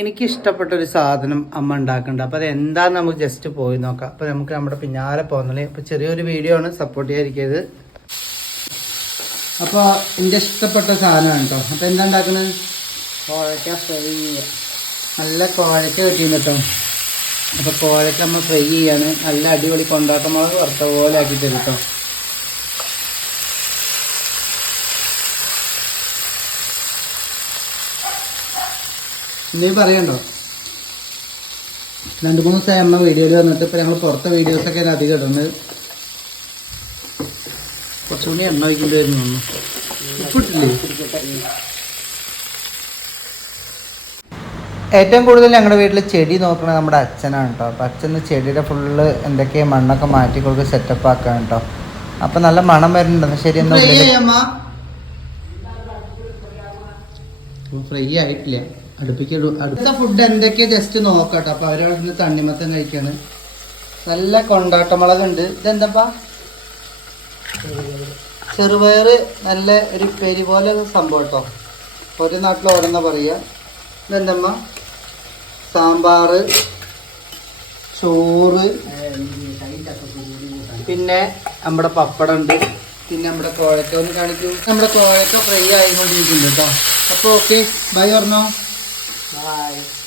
എനിക്ക് ഇഷ്ടപ്പെട്ടൊരു സാധനം അമ്മ ഉണ്ടാക്കുന്നുണ്ട്. അപ്പോൾ അത് എന്താണെന്ന് നമുക്ക് ജസ്റ്റ് പോയി നോക്കാം. അപ്പോൾ നമുക്ക് നമ്മുടെ പിന്നാലെ പോകുന്നില്ലേ. അപ്പോൾ ചെറിയൊരു വീഡിയോ ആണ്, സപ്പോർട്ട് ചെയ്യാതിരിക്കരുത്. അപ്പോൾ എൻ്റെ ഇഷ്ടപ്പെട്ട സാധനമാണ് കേട്ടോ. അപ്പോൾ എന്താ ഉണ്ടാക്കുന്നത്? കോഴക്ക ഫ്രൈ ചെയ്യുക. നല്ല കോഴക്ക കിട്ടിയിരുന്നു കേട്ടോ. അപ്പോൾ കോഴക്ക നമ്മൾ ഫ്രൈ ചെയ്യാണ്. നല്ല അടിപൊളി കൊണ്ടാട്ട മുളക് വറുത്ത പോലെ ആക്കി തരും കേട്ടോ. എന്തെങ്കിലും പറയണ്ടോ? 2-3 ദിവസമായി അമ്മ വീഡിയോയിൽ വന്നിട്ട്. ഇപ്പോൾ ഞങ്ങൾ പുറത്തെ വീഡിയോസൊക്കെ അധികം ഇടുന്നത്. കുറച്ചുകൂടി എണ്ണ വയ്ക്കേണ്ടി വരുന്നു. ഉപ്പിട്ടില്ലേ? ഏറ്റവും കൂടുതൽ ഞങ്ങളുടെ വീട്ടിൽ ചെടി നോക്കുന്നത് നമ്മുടെ അച്ഛനാണ് കേട്ടോ. അപ്പോൾ അച്ഛന് ചെടിയുടെ ഫുള്ള് എന്തൊക്കെയാണ് മണ്ണൊക്കെ മാറ്റി കൊടുക്കുക, സെറ്റപ്പ് ആക്കുകയാണ് കേട്ടോ. അപ്പം നല്ല മണം വരുന്നുണ്ടെന്ന്. ശരി, എന്നാ ഫ്രൈ ആയിട്ടില്ല. അടുത്ത ഫുഡ് എന്തൊക്കെയാ ജസ്റ്റ് നോക്കട്ടോ. അപ്പോൾ അവരവിടുന്ന് തണ്ണിമത്തം കഴിക്കാണ്. നല്ല കൊണ്ടാട്ടമുളകുണ്ട്. ഇതെന്താ? ചെറുപയർ. നല്ല ഒരു പെരി പോലെ സംഭവം കേട്ടോ. ഒരു നാട്ടിൽ ഓരോന്നാ പറയുക. ഇതെന്തമ്മ? സാമ്പാർ, ചോറ്, പിന്നെ നമ്മുടെ പപ്പടം ഉണ്ട്. പിന്നെ നമ്മുടെ കോഴക്ക ഒന്ന് കാണിക്കൂ. നമ്മുടെ കോഴക്ക ഫ്രൈ ആയിക്കൊണ്ടിരിക്കുന്നുണ്ട് കേട്ടോ. അപ്പോൾ ഓക്കെ, ബൈ പറഞ്ഞോ. Bye.